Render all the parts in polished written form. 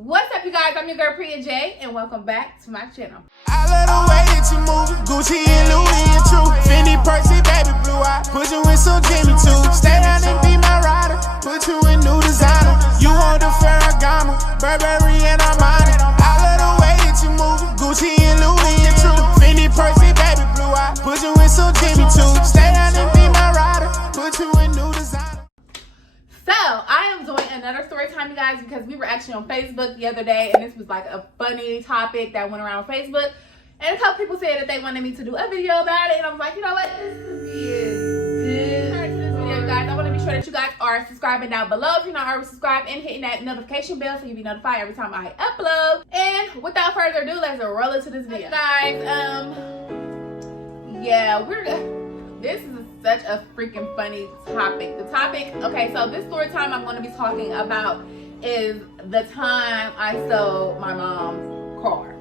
What's up, you guys? I'm your girl Priya J, and welcome back to my channel. I love the way that you move, Gucci and Louis and True, Fendi, Percy, baby blue eye, put you in some Jimmy too. Stay down and be my rider, put you in new designer. You want the Ferragamo, Burberry and Armani. I love the way that you move, Gucci and Louis and True, Fendi, Percy, baby blue eye, put you in some Jimmy too. Stay down and be my rider, put you in new designer. So, I am doing another story time, you guys, because we were actually on Facebook the other day, and this was like a funny topic that went around Facebook. And a couple people said that they wanted me to do a video about it, and I was like, you know what, this could be a good part to this video, guys. I want to be sure that you guys are subscribing down below if you're not already subscribed, and hitting that notification bell so you'll be notified every time I upload. And without further ado, let's roll into this video. Guys, yeah, this is such a freaking funny topic. The topic, okay, so this story time I'm going to be talking about is the time I stole my mom's car.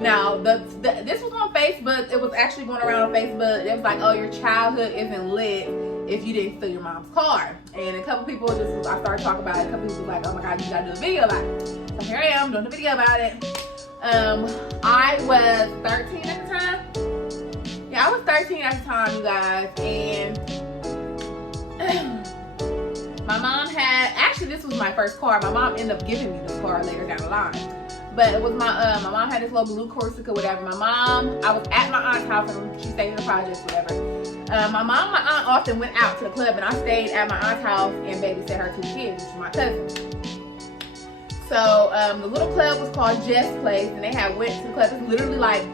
Now, this was on Facebook. It was actually going around on Facebook. It was like, oh, your childhood isn't lit if you didn't steal your mom's car. And a couple people I started talking about it. A couple people was like, oh my God, you gotta do a video about it. So here I am doing a video about it. I was 13 at the time. Yeah, I was 13 at the time, you guys, and my mom actually this was my first car. My mom ended up giving me this car later down the line. But it was my mom had this little blue Corsica, whatever. I was at my aunt's house and she stayed in the projects, whatever. My aunt often went out to the club, and I stayed at my aunt's house and babysat her two kids, which is my cousin. So the little club was called Jess Place, and they had went to the club. It's literally like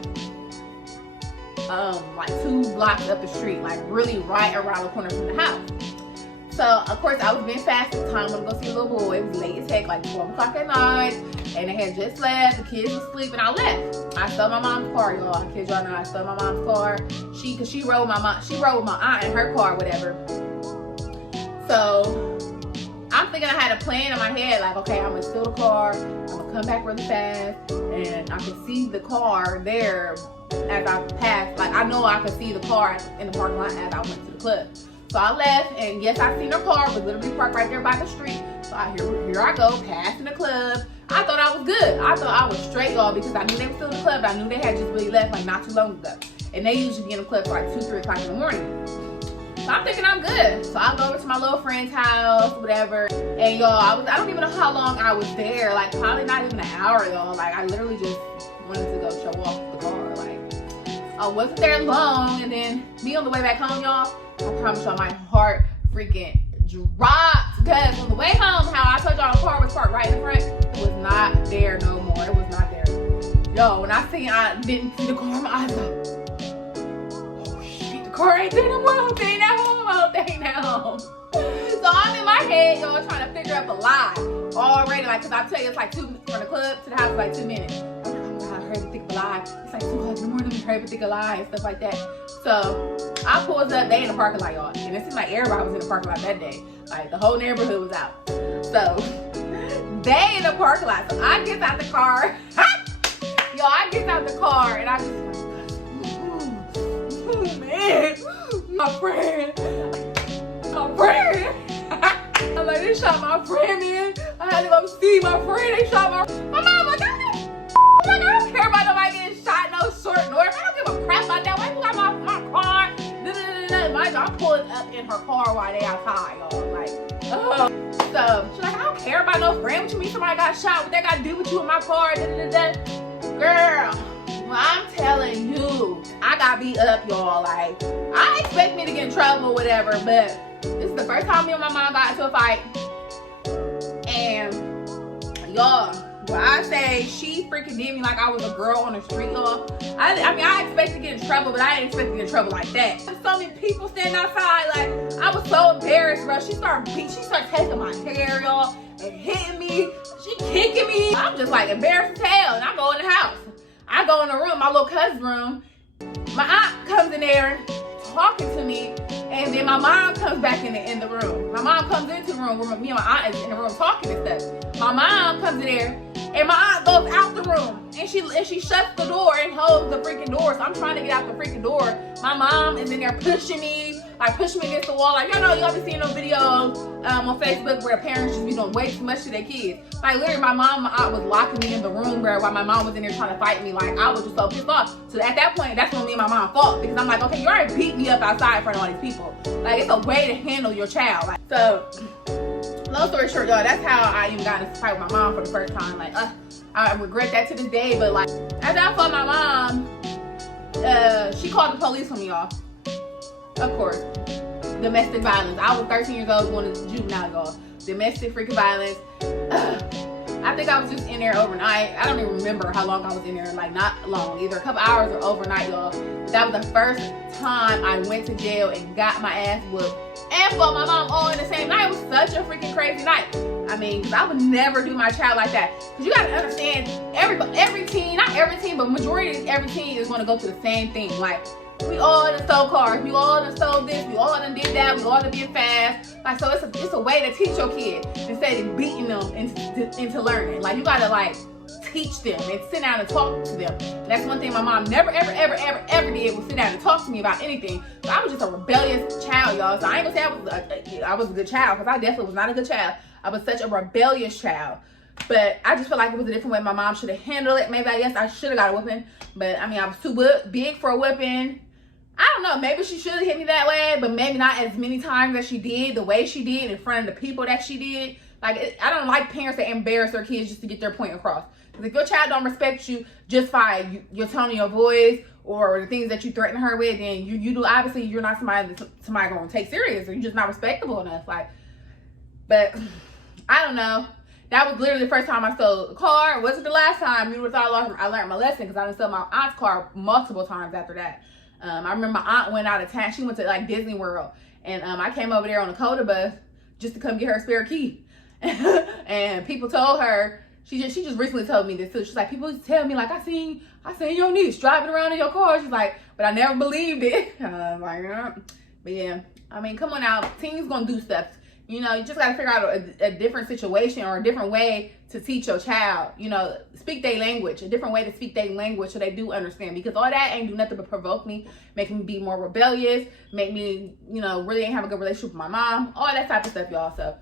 2 blocks up the street, like really right around the corner from the house. So of course I was being fast at the time. When I go see a little boy, it was late as heck, like 12 o'clock at night, and they had just left. The kids were asleep, and I left. I stole my mom's car, y'all. I kid y'all not, I stole my mom's car. Cause she rode with my aunt in her car, whatever. So I'm thinking I had a plan in my head, like, okay, I'm gonna steal the car, I'm gonna come back really fast, and I could see the car there as I passed. Like, I know I could see the car in the parking lot as I went to the club. So I left, and yes, I seen her car, was literally parked right there by the street. So here I go, passing the club. I thought I was good. I thought I was straight, y'all, because I knew they were still in the club. I knew they had just really left, like, not too long ago. And they usually be in the club for like 2, 3 o'clock in the morning. So I'm thinking I'm good. So I go over to my little friend's house, whatever. And y'all, I don't even know how long I was there. Like, probably not even an hour, y'all. Like, I literally just wanted to go show off the car. Like, I wasn't there long. And then me on the way back home, y'all, I promise y'all, my heart freaking dropped. Because on the way home, how I told y'all the car was parked right in the front, it was not there no more. It was not there. Yo, when I didn't see the car, my eyes like, oh shit, the car ain't there no more. I'm staying at home. I'm staying at home. So I'm in my head, y'all, trying to figure out the lie already. Like, cause I tell you, it's like from the club to the house is like 2 minutes. I'm like, oh my God, hurry up and think of a lie. It's like 2 o'clock in the morning, hurry up and think of a lie and stuff like that. So I pulls up, they in the parking lot, y'all. And it seemed like everybody was in the parking lot that day. Like, the whole neighborhood was out. So they in the parking lot. So I get out the car. Yo, I get out the car and I just like, man, my friend. I'm like, they shot my friend, man. I had to go see my friend. They shot my mom. Like, I don't care about nobody getting shot, no short noise. I don't give a crap about that. Why you got my car? Mind you, I'm pulling up in her car while they outside, y'all. Like, so she's like, I don't care about no friend. What you mean somebody got shot? What they got to do with you in my car? Girl, well, I'm telling you, I got beat up, y'all. Like, I expect me to get in trouble or whatever, but this is the first time me and my mom got into a fight. And y'all, when I say she freaking did me like I was a girl on the street, y'all. I mean, I expect to get in trouble, but I didn't expect to get in trouble like that. So many people standing outside, like, I was so embarrassed, bro. She started taking my hair, y'all, and hitting me. She kicking me. I'm just like embarrassed as hell, and I go in the house. I go in the room, my little cousin's room. My aunt comes in there talking to me, and then my mom comes back in the room. My mom comes into the room where me and my aunt is in the room talking and stuff. My mom comes in there, and my aunt goes out the room, and she shuts the door and holds the freaking door. So I'm trying to get out the freaking door. My mom is in there pushing me. like push me against the wall. Like, y'all be seeing those videos on Facebook where parents just be doing way too much to their kids. Like, literally, my mom and my aunt was locking me in the room while my mom was in there trying to fight me. Like, I was just so pissed off. So at that point, that's when me and my mom fought, because I'm like, okay, you already beat me up outside in front of all these people. Like, it's a way to handle your child. Like, so, long story short, y'all, that's how I even got in a fight with my mom for the first time. Like, I regret that to this day. But like, after I fought my mom, she called the police on me, y'all. Of course, domestic violence. I was 13 years old going to juvenile, y'all. Domestic freaking violence. I think I was just in there overnight. I don't even remember how long I was in there. Like, not long, either a couple hours or overnight, y'all. That was the first time I went to jail and got my ass whooped and fought my mom all in the same night. It was such a freaking crazy night. I mean, because I would never do my child like that. Because you got to understand, every teen, not every teen, but majority of every teen is going to go through the same thing. Like, we all done stole cars, we all done stole this, we all done did that, we all done being fast. Like, so it's a way to teach your kid instead of beating them into learning. Like, you got to, like, teach them and sit down and talk to them. And that's one thing my mom never, ever did, was sit down and talk to me about anything. So I was just a rebellious child, y'all. So I ain't gonna say I was a good child, because I definitely was not a good child. I was such a rebellious child. But I just feel like it was a different way my mom should have handled it. Maybe, I guess I should have got a whipping. But, I mean, I was too big for a whipping. I don't know. Maybe she should have hit me that way, but maybe not as many times as she did, the way she did in front of the people that she did. Like, I don't like parents that embarrass their kids just to get their point across. Because if your child don't respect you just by your tone of your voice or the things that you threaten her with, then you do, obviously, you're not somebody going to take serious, or you're just not respectable enough. Like, but I don't know. That was literally the first time I stole a car. It wasn't the last time. You would have thought I learned my lesson, because I done stole my aunt's car multiple times after that. I remember my aunt went out of town. She went to like Disney World, and I came over there on a Coda bus just to come get her spare key. And people told her, she just recently told me this too. She's like, people used to tell me, like, I seen your niece driving around in your car. She's like, but I never believed it. I was like, but yeah, I mean, come on now, teens gonna do stuff. You know, you just gotta figure out a different situation or a different way to teach your child. You know, speak their language, a different way to speak their language so they do understand. Because all that ain't do nothing but provoke me, make me be more rebellious, make me, you know, really ain't have a good relationship with my mom, all that type of stuff, y'all. So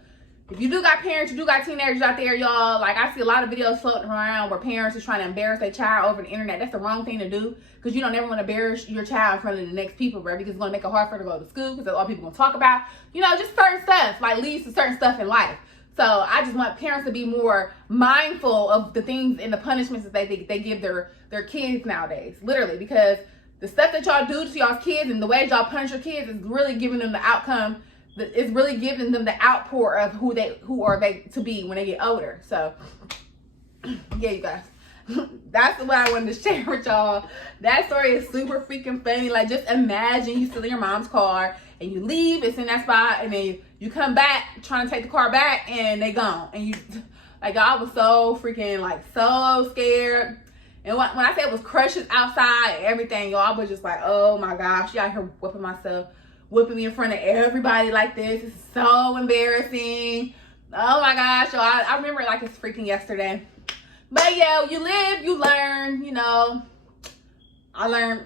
if you do got parents, you do got teenagers out there, y'all, like, I see a lot of videos floating around where parents are trying to embarrass their child over the internet. That's the wrong thing to do, because you don't ever want to embarrass your child in front of the next people, bro, because it's going to make it hard for her to go to school, because that's all people going to talk about. You know, just certain stuff, like, leads to certain stuff in life. So I just want parents to be more mindful of the things and the punishments that they give their kids nowadays, literally, because the stuff that y'all do to y'all's kids and the way y'all punish your kids is really giving them the outcome. It's really giving them the outpour of who are they to be when they get older. So yeah, you guys, that's what I wanted to share with y'all. That story is super freaking funny. Like, just imagine you steal your mom's car and you leave, it's in that spot, and then you come back trying to take the car back and they gone. And you, like, y'all was so freaking, like, so scared. And when I say it was crushes outside and everything, y'all, I was just like, oh my gosh, y'all here whipping me in front of everybody like this. It's so embarrassing. Oh my gosh, y'all, I remember it like it's freaking yesterday. But yeah, you live, you learn, you know. I learned.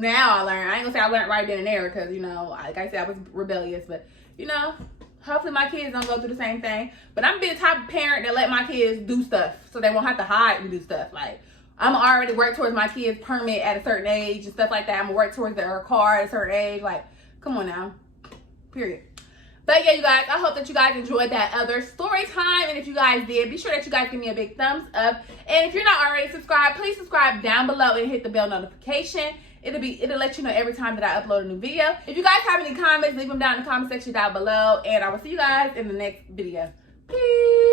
I ain't gonna say I learned right then and there, because, you know, like I said, I was rebellious. But, you know, hopefully my kids don't go through the same thing. But I'm being the type of parent that let my kids do stuff so they won't have to hide and do stuff. Like, I'm already work towards my kids' permit at a certain age and stuff like that. I'm gonna work towards their car at a certain age. Like, come on now, period. But yeah, you guys, I hope that you guys enjoyed that other story time. And if you guys did, be sure that you guys give me a big thumbs up. And if you're not already subscribed, please subscribe down below and hit the bell notification. It'll let you know every time that I upload a new video. If you guys have any comments, leave them down in the comment section down below. And I will see you guys in the next video. Peace.